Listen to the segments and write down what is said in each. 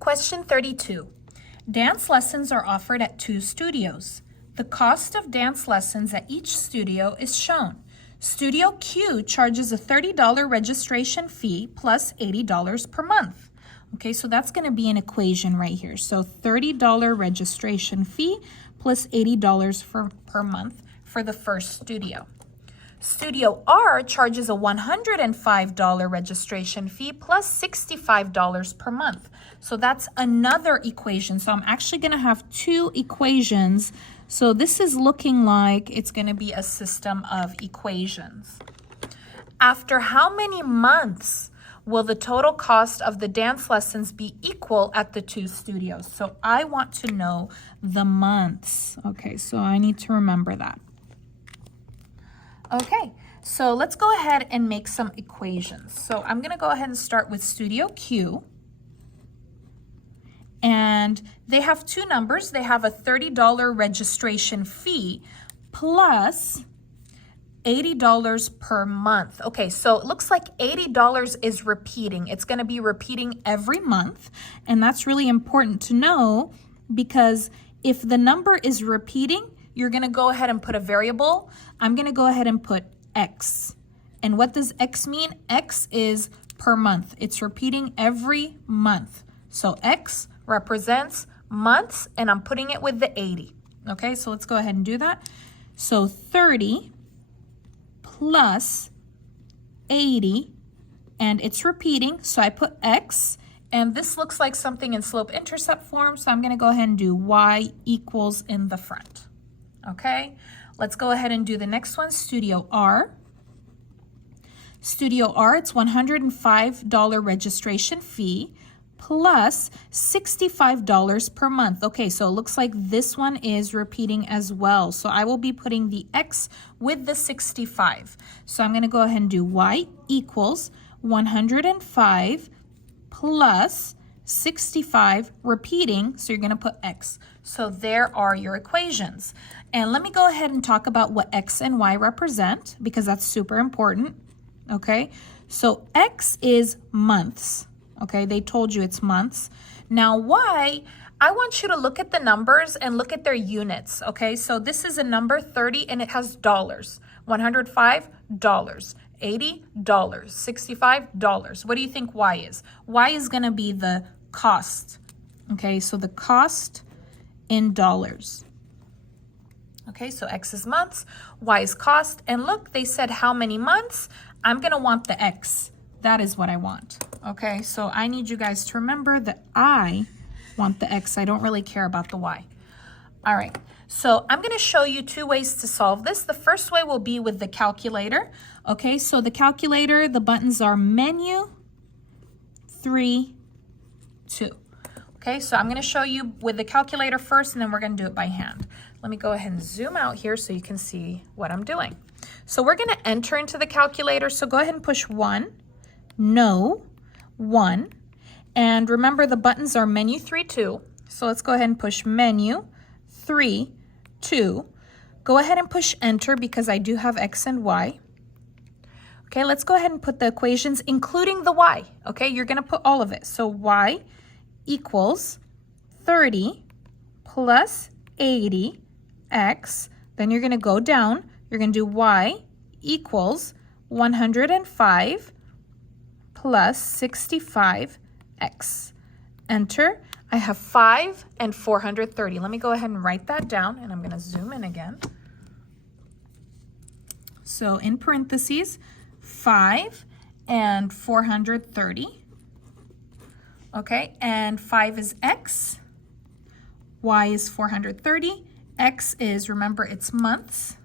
Question 32. Dance lessons are offered at 2 studios. The cost of dance lessons at each studio is shown. Studio Q charges a $30 registration fee plus $80 per month. Okay, so that's going to be an equation right here. So $30 registration fee plus $80 per month for the first studio. Studio R charges a $105 registration fee plus $65 per month. So that's another equation. So I'm actually going to have 2 equations. So this is looking like it's going to be a system of equations. After how many months will the total cost of the dance lessons be equal at the 2 studios? So I want to know the months. Okay, so I need to remember that. Okay, so let's go ahead and make some equations. So I'm going to go ahead and start with Studio Q. And they have 2 numbers. They have a $30 registration fee plus $80 per month. Okay, so it looks like $80 is repeating. It's going to be repeating every month. And that's really important to know because if the number is repeating, you're going to go ahead and put a variable. I'm going to go ahead and put X. And what does X mean? X is per month. It's repeating every month. So X represents months, and I'm putting it with the 80. Okay, so let's go ahead and do that. So 30 plus 80, and it's repeating, so I put X. And this looks like something in slope-intercept form, so I'm going to go ahead and do Y equals in the front. Okay, let's go ahead and do the next one, Studio R. Studio R, it's $105 registration fee plus $65 per month. Okay, so it looks like this one is repeating as well. So I will be putting the X with the 65. So I'm going to go ahead and do Y equals 105 plus 65 repeating, so you're going to put X. So there are your equations. And let me go ahead and talk about what X and Y represent because that's super important. Okay, so X is months. Okay, they told you it's months. Now Y, I want you to look at the numbers and look at their units. Okay, so this is a number 30 and it has dollars. $105, $80, $65. What do you think Y is? Y is going to be the cost. Okay, so the cost in dollars. Okay, so X is months, Y is cost, and look, they said how many months? I'm going to want the X. That is what I want. Okay, so I need you guys to remember that I want the X. I don't really care about the Y. All right, so I'm going to show you 2 ways to solve this. The first way will be with the calculator. Okay, so the calculator, the buttons are menu, 3, 2. Okay, so I'm going to show you with the calculator first, and then we're going to do it by hand. Let me go ahead and zoom out here so you can see what I'm doing. So we're going to enter into the calculator. So go ahead and push 1, no, 1. And remember the buttons are menu 3, 2. So let's go ahead and push menu 3, 2. Go ahead and push enter because I do have X and Y. Okay, let's go ahead and put the equations including the Y. Okay, you're going to put all of it. So Y equals 30 plus 80 X. Then you're going to go down. You're going to do Y equals 105 plus 65 X. Enter. I have 5 and 430. Let me go ahead and write that down, and I'm going to zoom in again. So in parentheses, 5 and 430. Okay, and 5 is X, Y is 430, X is, remember, it's months,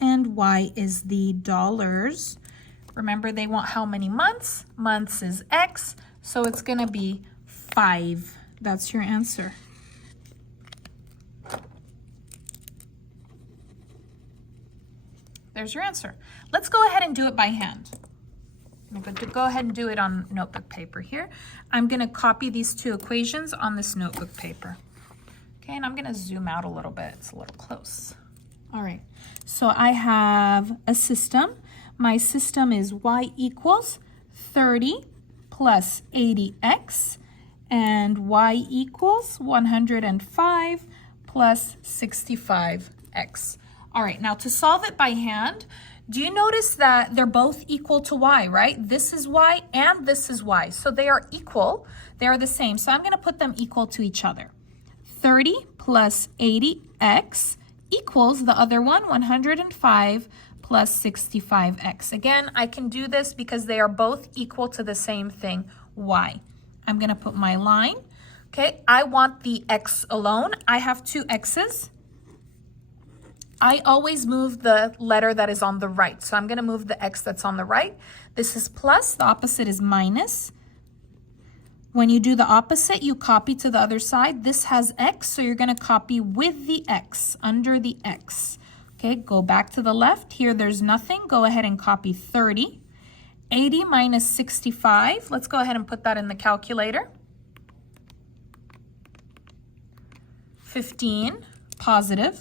and Y is the dollars. Remember, they want how many months? Months is X, so it's going to be 5. That's your answer. There's your answer. Let's go ahead and do it by hand. I'm going to go ahead and do it on notebook paper here. I'm going to copy these 2 equations on this notebook paper. Okay, and I'm going to zoom out a little bit. It's a little close. All right, so I have a system. My system is Y equals 30 plus 80x, and y equals 105 plus 65x. All right, now to solve it by hand, do you notice that they're both equal to y, right? This is y and this is y. So they are equal. They are the same. So I'm going to put them equal to each other. 30 plus 80x equals the other one, 105 plus 65x. Again, I can do this because they are both equal to the same thing, y. I'm going to put my line. Okay, I want the x alone. I have two x's. I always move the letter that is on the right. So I'm going to move the x that's on the right. This is plus, the opposite is minus. When you do the opposite, you copy to the other side. This has x, so you're going to copy with the x, under the x. Okay, go back to the left. Here there's nothing. Go ahead and copy 30. 80 minus 65. Let's go ahead and put that in the calculator. 15, positive.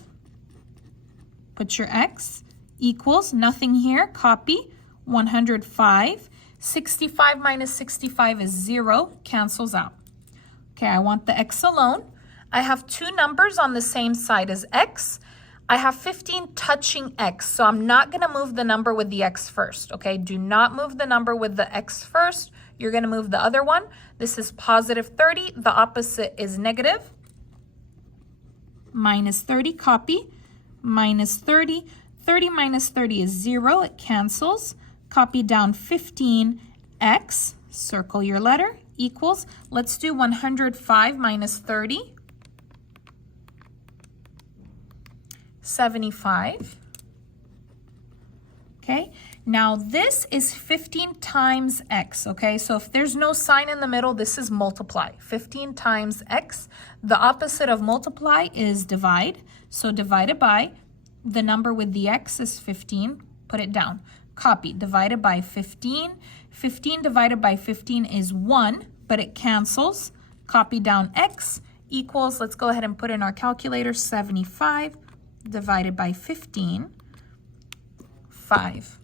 Put your x, equals, nothing here, copy, 105. 65 minus 65 is 0, cancels out. Okay, I want the x alone. I have two numbers on the same side as x. I have 15 touching x, so I'm not going to move the number with the x first, okay? Do not move the number with the x first. You're going to move the other one. This is positive 30. The opposite is negative. Minus 30, copy. Minus 30. 30 minus 30 is 0. It cancels. Copy down 15x. Circle your letter. Equals. Let's do 105 minus 30. 75. Okay. Now this is 15 times x, okay? So if there's no sign in the middle, this is multiply. 15 times x. The opposite of multiply is divide. So divided by, the number with the x is 15. Put it down. Copy. Divided by 15. 15 divided by 15 is 1, but it cancels. Copy down x equals, let's go ahead and put in our calculator, 75 divided by 15, 5.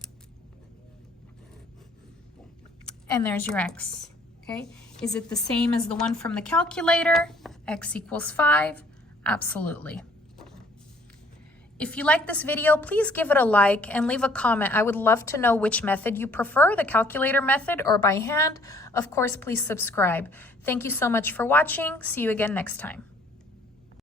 And there's your x, okay? Is it the same as the one from the calculator? X equals 5? Absolutely. If you like this video, please give it a like and leave a comment. I would love to know which method you prefer, the calculator method or by hand. Of course, please subscribe. Thank you so much for watching. See you again next time.